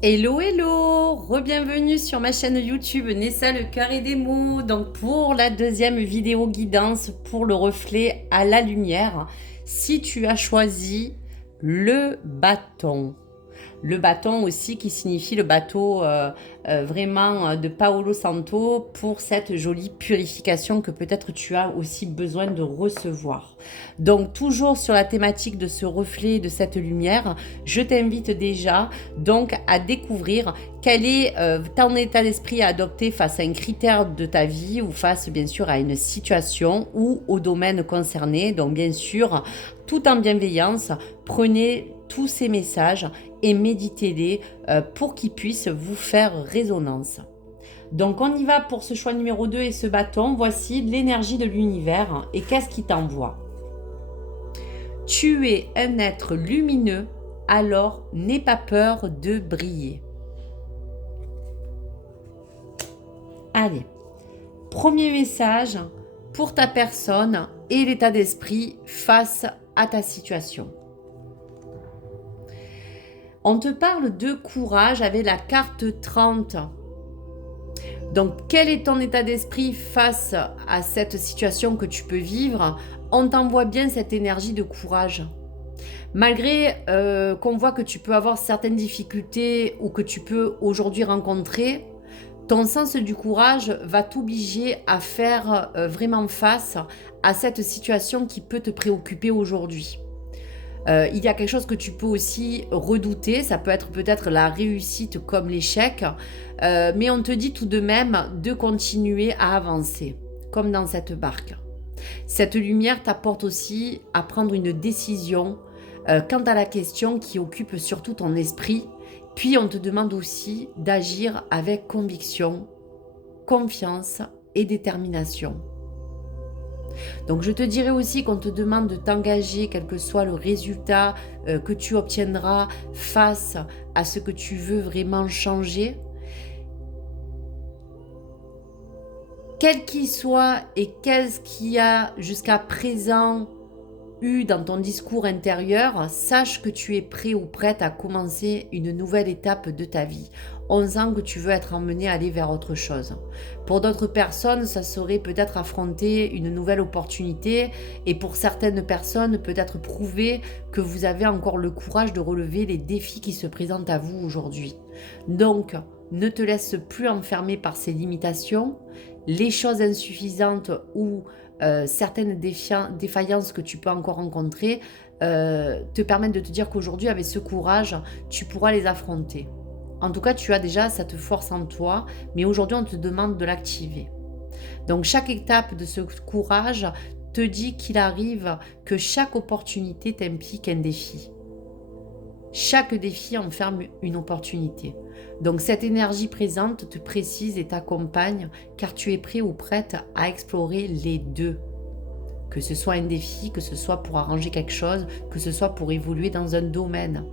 Hello, hello, re-bienvenue sur ma chaîne YouTube Nessa le carré des mots. Donc pour la deuxième vidéo guidance pour le reflet à la lumière, si tu as choisi le bâton. Le bâton aussi qui signifie le bateau vraiment de Paolo Santo pour cette jolie purification que peut-être tu as aussi besoin de recevoir. Donc toujours sur la thématique de ce reflet, de cette lumière, je t'invite déjà donc à découvrir quel est ton état d'esprit à adopter face à un critère de ta vie ou face bien sûr à une situation ou au domaine concerné. Donc bien sûr, tout en bienveillance, prenez tous ces messages et méditez-les pour qu'ils puissent vous faire résonance. Donc on y va pour ce choix numéro 2 et ce bâton. Voici l'énergie de l'univers et qu'est-ce qui t'envoie. Tu es un être lumineux, alors n'aie pas peur de briller. Allez, premier message pour ta personne et l'état d'esprit face à ta situation. On te parle de courage avec la carte 30. Donc, quel est ton état d'esprit face à cette situation que tu peux vivre? On t'envoie bien cette énergie de courage. Malgré qu'on voit que tu peux avoir certaines difficultés ou que tu peux aujourd'hui rencontrer, ton sens du courage va t'obliger à faire vraiment face à cette situation qui peut te préoccuper aujourd'hui. Il y a quelque chose que tu peux aussi redouter, ça peut être peut-être la réussite comme l'échec, mais on te dit tout de même de continuer à avancer, comme dans cette barque. Cette lumière t'apporte aussi à prendre une décision quant à la question qui occupe surtout ton esprit, puis on te demande aussi d'agir avec conviction, confiance et détermination. Donc je te dirais aussi qu'on te demande de t'engager, quel que soit le résultat que tu obtiendras face à ce que tu veux vraiment changer. Quel qu'il soit et qu'est-ce qu'il y a jusqu'à présent eu dans ton discours intérieur, sache que tu es prêt ou prête à commencer une nouvelle étape de ta vie. On sent que tu veux être emmené à aller vers autre chose. Pour d'autres personnes, ça serait peut-être affronter une nouvelle opportunité et pour certaines personnes, peut-être prouver que vous avez encore le courage de relever les défis qui se présentent à vous aujourd'hui. Donc, ne te laisse plus enfermer par ces limitations, les choses insuffisantes ou certaines défaillances que tu peux encore rencontrer te permettent de te dire qu'aujourd'hui, avec ce courage, tu pourras les affronter. En tout cas, tu as déjà cette force en toi, mais aujourd'hui, on te demande de l'activer. Donc, chaque étape de ce courage te dit qu'il arrive que chaque opportunité t'implique un défi. Chaque défi enferme une opportunité. Donc cette énergie présente te précise et t'accompagne car tu es prêt ou prête à explorer les deux. Que ce soit un défi, que ce soit pour arranger quelque chose, que ce soit pour évoluer dans un domaine.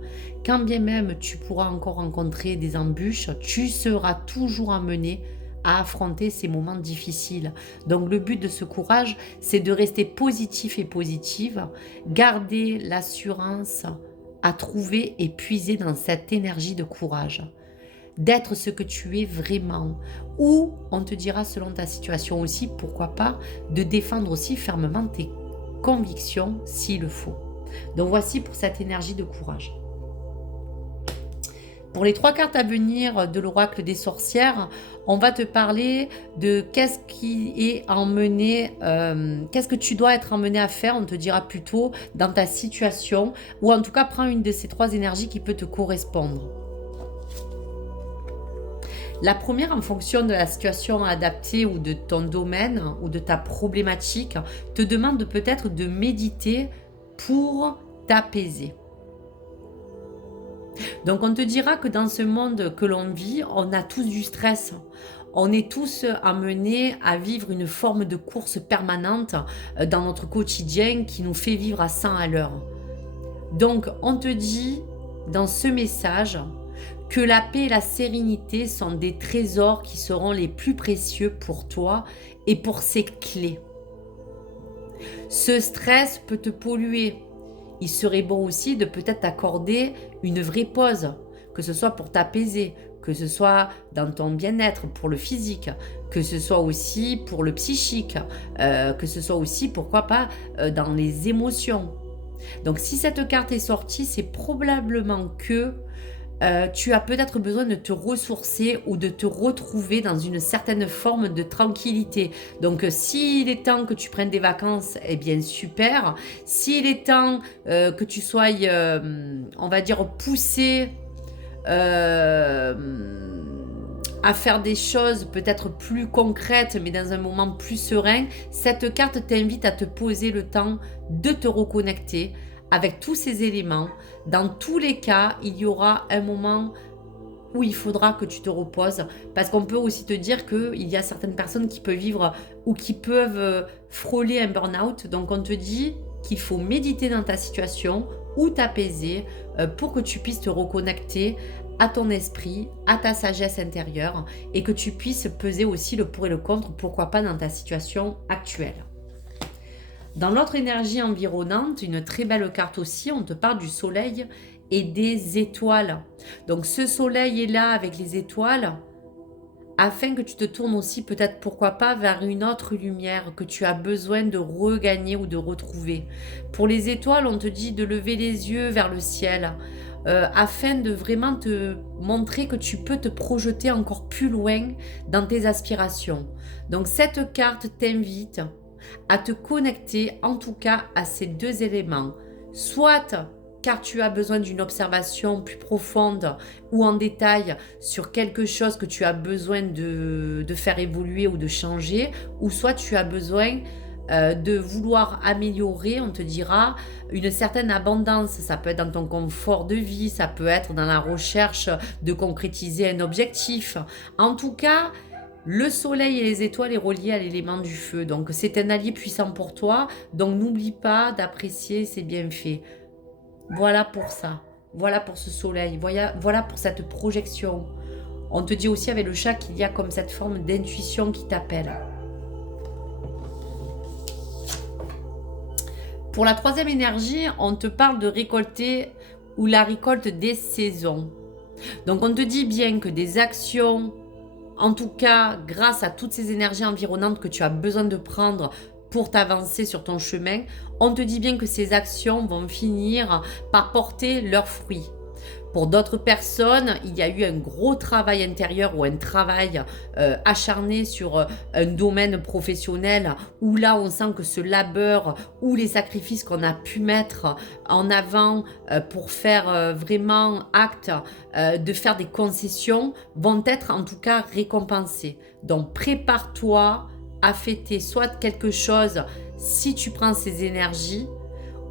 Quand bien même tu pourras encore rencontrer des embûches, tu seras toujours amené à affronter ces moments difficiles. Donc le but de ce courage, c'est de rester positif et positive, garder l'assurance à trouver et puiser dans cette énergie de courage, d'être ce que tu es vraiment. Ou on te dira selon ta situation aussi, pourquoi pas, de défendre aussi fermement tes convictions s'il le faut. Donc voici pour cette énergie de courage. Pour les 3 cartes à venir de l'oracle des sorcières, on va te parler de qu'est-ce qui est emmené, qu'est-ce que tu dois être emmené à faire, on te dira plutôt dans ta situation, ou en tout cas prends une de ces 3 énergies qui peut te correspondre. La première, en fonction de la situation adaptée ou de ton domaine ou de ta problématique, te demande peut-être de méditer pour t'apaiser. Donc on te dira que dans ce monde que l'on vit, on a tous du stress. On est tous amenés à vivre une forme de course permanente dans notre quotidien qui nous fait vivre à 100 à l'heure. Donc on te dit dans ce message que la paix et la sérénité sont des trésors qui seront les plus précieux pour toi et pour ces clés. Ce stress peut te polluer. Il serait bon aussi de peut-être t'accorder une vraie pause, que ce soit pour t'apaiser, que ce soit dans ton bien-être, pour le physique, que ce soit aussi pour le psychique, que ce soit aussi, pourquoi pas, dans les émotions. Donc si cette carte est sortie, c'est probablement que tu as peut-être besoin de te ressourcer ou de te retrouver dans une certaine forme de tranquillité. Donc, s'il est temps que tu prennes des vacances, eh bien super. S'il est temps que tu sois, on va dire, poussé euh, à faire des choses peut-être plus concrètes, mais dans un moment plus serein, cette carte t'invite à te poser le temps de te reconnecter avec tous ces éléments. Dans tous les cas, il y aura un moment où il faudra que tu te reposes, parce qu'on peut aussi te dire qu'il y a certaines personnes qui peuvent vivre ou qui peuvent frôler un burn-out. Donc on te dit qu'il faut méditer dans ta situation ou t'apaiser pour que tu puisses te reconnecter à ton esprit, à ta sagesse intérieure, et que tu puisses peser aussi le pour et le contre, pourquoi pas dans ta situation actuelle. Dans l'autre énergie environnante, une très belle carte aussi, on te parle du soleil et des étoiles. Donc ce soleil est là avec les étoiles, afin que tu te tournes aussi peut-être, pourquoi pas, vers une autre lumière que tu as besoin de regagner ou de retrouver. Pour les étoiles, on te dit de lever les yeux vers le ciel, afin de vraiment te montrer que tu peux te projeter encore plus loin dans tes aspirations. Donc cette carte t'invite à te connecter en tout cas à ces deux éléments. Soit car tu as besoin d'une observation plus profonde ou en détail sur quelque chose que tu as besoin de faire évoluer ou de changer, ou soit tu as besoin de vouloir améliorer, on te dira, une certaine abondance. Ça peut être dans ton confort de vie, ça peut être dans la recherche de concrétiser un objectif. En tout cas, le soleil et les étoiles est relié à l'élément du feu. Donc c'est un allié puissant pour toi. Donc n'oublie pas d'apprécier ses bienfaits. Voilà pour ça. Voilà pour ce soleil. Voilà pour cette projection. On te dit aussi avec le chat qu'il y a comme cette forme d'intuition qui t'appelle. Pour la troisième énergie, on te parle de récolter ou la récolte des saisons. Donc on te dit bien que des actions, en tout cas grâce à toutes ces énergies environnantes que tu as besoin de prendre pour t'avancer sur ton chemin, on te dit bien que ces actions vont finir par porter leurs fruits. Pour d'autres personnes, il y a eu un gros travail intérieur ou un travail acharné sur un domaine professionnel où là on sent que ce labeur ou les sacrifices qu'on a pu mettre en avant pour faire vraiment acte de faire des concessions vont être en tout cas récompensés. Donc prépare-toi à fêter soit quelque chose si tu prends ces énergies,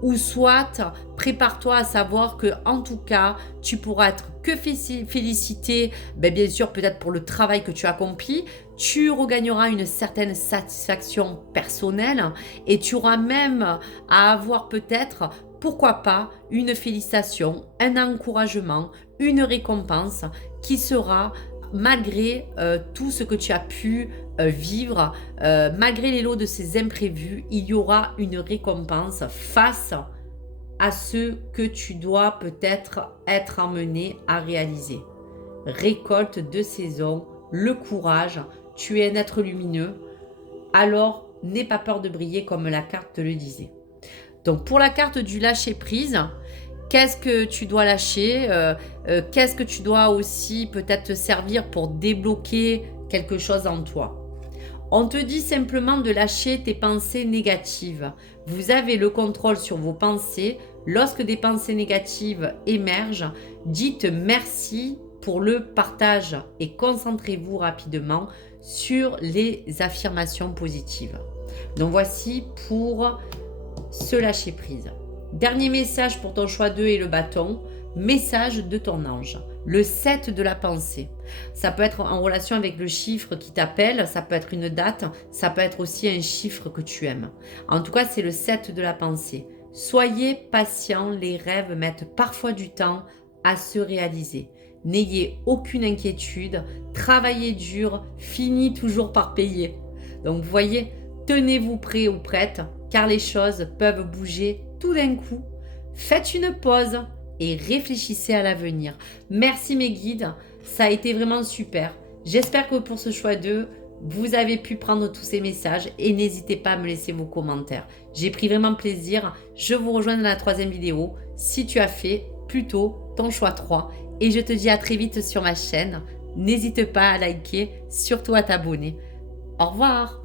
ou soit prépare-toi à savoir que en tout cas tu pourras être que félicité, bien sûr peut-être pour le travail que tu accomplis, tu regagneras une certaine satisfaction personnelle et tu auras même à avoir peut-être, pourquoi pas, une félicitation, un encouragement, une récompense qui sera malgré tout ce que tu as pu vivre, malgré les lots de ces imprévus, il y aura une récompense face à ce que tu dois peut-être être amené à réaliser. Récolte de saison, le courage, tu es un être lumineux, alors n'aie pas peur de briller comme la carte te le disait. Donc pour la carte du lâcher prise, qu'est-ce que tu dois lâcher, qu'est-ce que tu dois aussi peut-être te servir pour débloquer quelque chose en toi. On te dit simplement de lâcher tes pensées négatives. Vous avez le contrôle sur vos pensées. Lorsque des pensées négatives émergent, dites merci pour le partage et concentrez-vous rapidement sur les affirmations positives. Donc voici pour ce lâcher prise. Dernier message pour ton choix 2 et le bâton, message de ton ange, le 7 de la pensée. Ça peut être en relation avec le chiffre qui t'appelle, ça peut être une date, ça peut être aussi un chiffre que tu aimes. En tout cas, c'est le 7 de la pensée. Soyez patient, les rêves mettent parfois du temps à se réaliser. N'ayez aucune inquiétude, travaillez dur, finit toujours par payer. Donc vous voyez, tenez-vous prêt ou prête, car les choses peuvent bouger tout d'un coup. Faites une pause et réfléchissez à l'avenir. Merci mes guides, ça a été vraiment super. J'espère que pour ce choix 2, vous avez pu prendre tous ces messages et n'hésitez pas à me laisser vos commentaires. J'ai pris vraiment plaisir. Je vous rejoins dans la 3e vidéo si tu as fait plutôt ton choix 3. Et je te dis à très vite sur ma chaîne. N'hésite pas à liker, surtout à t'abonner. Au revoir!